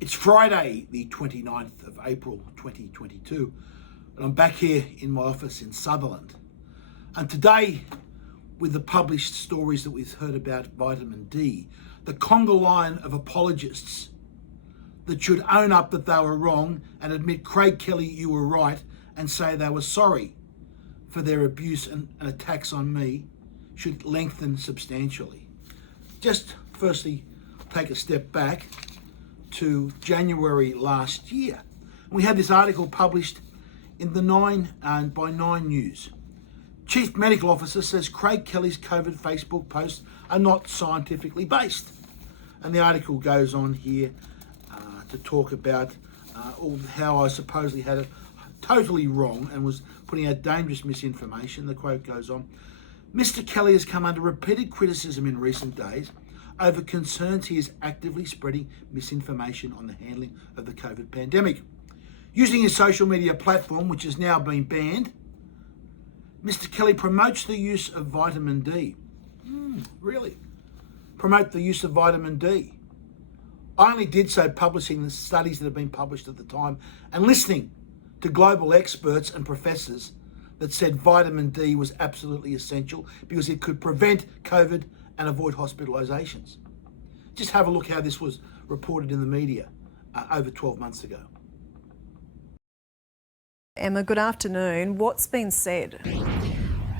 It's Friday, the 29th of April 2022, and I'm back here in my office in Sutherland. And today, with the published stories that we've heard about vitamin D, the conga line of apologists that should own up that they were wrong and admit, Craig Kelly, you were right, and say they were sorry for their abuse and attacks on me, should lengthen substantially. Just firstly, take a step back to January last year. We had this article published in the by 9 News. Chief Medical Officer says Craig Kelly's COVID Facebook posts are not scientifically based. And the article goes on here to talk about how I supposedly had it totally wrong and was putting out dangerous misinformation. The quote goes on, Mr. Kelly has come under repeated criticism in recent days over concerns he is actively spreading misinformation on the handling of the COVID pandemic. Using his social media platform, which has now been banned, Mr. Kelly promotes the use of vitamin D. Really? Promote the use of vitamin D. I only did so publishing the studies that have been published at the time and listening to global experts and professors that said vitamin D was absolutely essential because it could prevent COVID and avoid hospitalisations. Just have a look how this was reported in the media over 12 months ago. Emma, good afternoon. What's been said?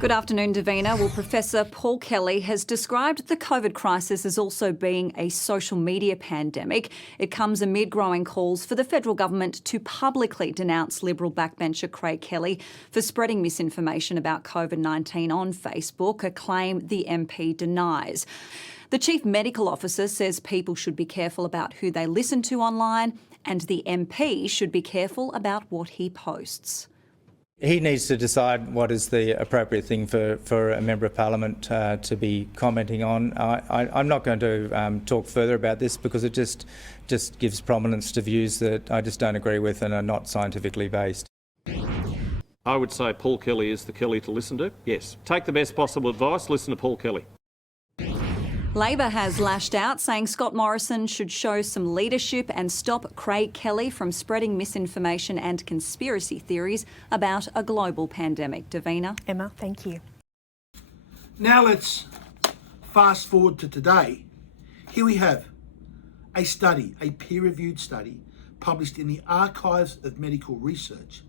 Good afternoon, Davina. Well, Professor Paul Kelly has described the COVID crisis as also being a social media pandemic. It comes amid growing calls for the federal government to publicly denounce Liberal backbencher Craig Kelly for spreading misinformation about COVID-19 on Facebook, a claim the MP denies. The Chief Medical Officer says people should be careful about who they listen to online, and the MP should be careful about what he posts. He needs to decide what is the appropriate thing for a Member of Parliament to be commenting on. I'm not going to talk further about this because it just gives prominence to views that I just don't agree with and are not scientifically based. I would say Paul Kelly is the Kelly to listen to. Yes, take the best possible advice, listen to Paul Kelly. Labor has lashed out, saying Scott Morrison should show some leadership and stop Craig Kelly from spreading misinformation and conspiracy theories about a global pandemic. Davina? Emma, thank you. Now let's fast forward to today. Here we have a study, a peer-reviewed study, published in the Archives of Medical Research.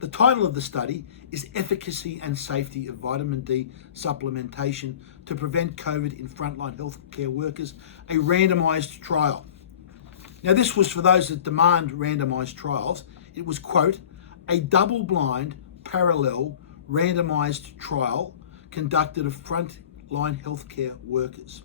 The title of the study is Efficacy and Safety of Vitamin D Supplementation to Prevent COVID in Frontline Healthcare Workers, a randomised trial. Now this was for those that demand randomised trials. It was, quote, a double-blind, parallel, randomised trial conducted of frontline healthcare workers.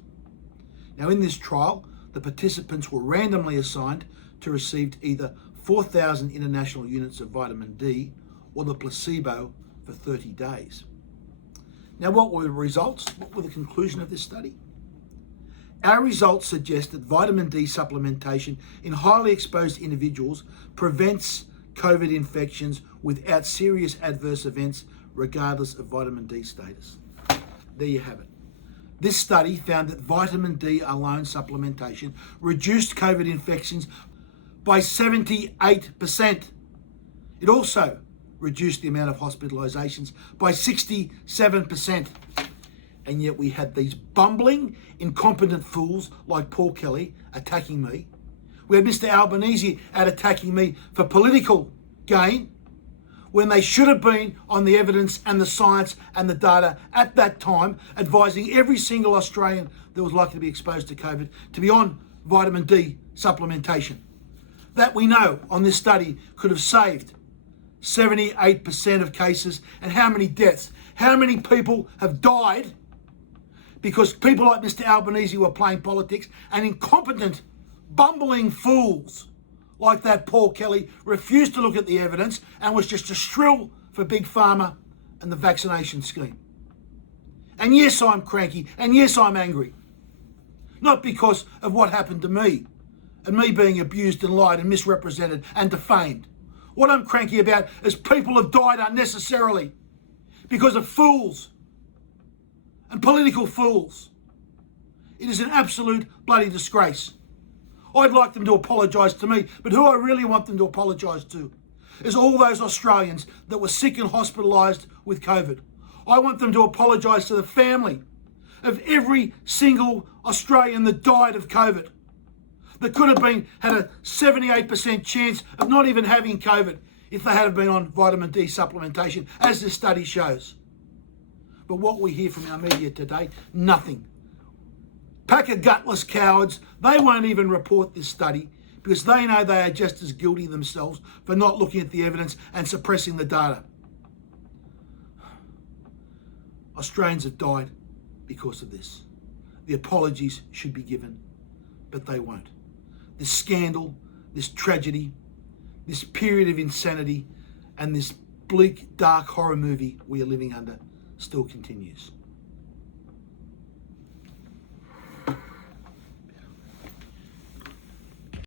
Now in this trial, the participants were randomly assigned to receive either 4,000 international units of vitamin D or the placebo for 30 days. Now, what were the results? What were the conclusion of this study? Our results suggest that vitamin D supplementation in highly exposed individuals prevents COVID infections without serious adverse events, regardless of vitamin D status. There you have it. This study found that vitamin D alone supplementation reduced COVID infections by 78%. It also reduced the amount of hospitalisations by 67%. And yet we had these bumbling, incompetent fools like Paul Kelly attacking me. We had Mr. Albanese out attacking me for political gain when they should have been on the evidence and the science and the data at that time, advising every single Australian that was likely to be exposed to COVID to be on vitamin D supplementation. That we know on this study could have saved 78% of cases. And how many deaths? How many people have died because people like Mr. Albanese were playing politics, and incompetent, bumbling fools like that Paul Kelly refused to look at the evidence and was just a shrill for Big Pharma and the vaccination scheme. And yes, I'm cranky, and yes, I'm angry. Not because of what happened to me and me being abused and lied and misrepresented and defamed. What I'm cranky about is people have died unnecessarily because of fools and political fools. It is an absolute bloody disgrace. I'd like them to apologise to me, but who I really want them to apologise to is all those Australians that were sick and hospitalised with COVID. I want them to apologise to the family of every single Australian that died of COVID, that could have had a 78% chance of not even having COVID if they had been on vitamin D supplementation, as the study shows. But what we hear from our media today, nothing. Pack of gutless cowards. They won't even report this study because they know they are just as guilty themselves for not looking at the evidence and suppressing the data. Australians have died because of this. The apologies should be given, but they won't. This scandal, this tragedy, this period of insanity, and this bleak, dark horror movie we are living under still continues.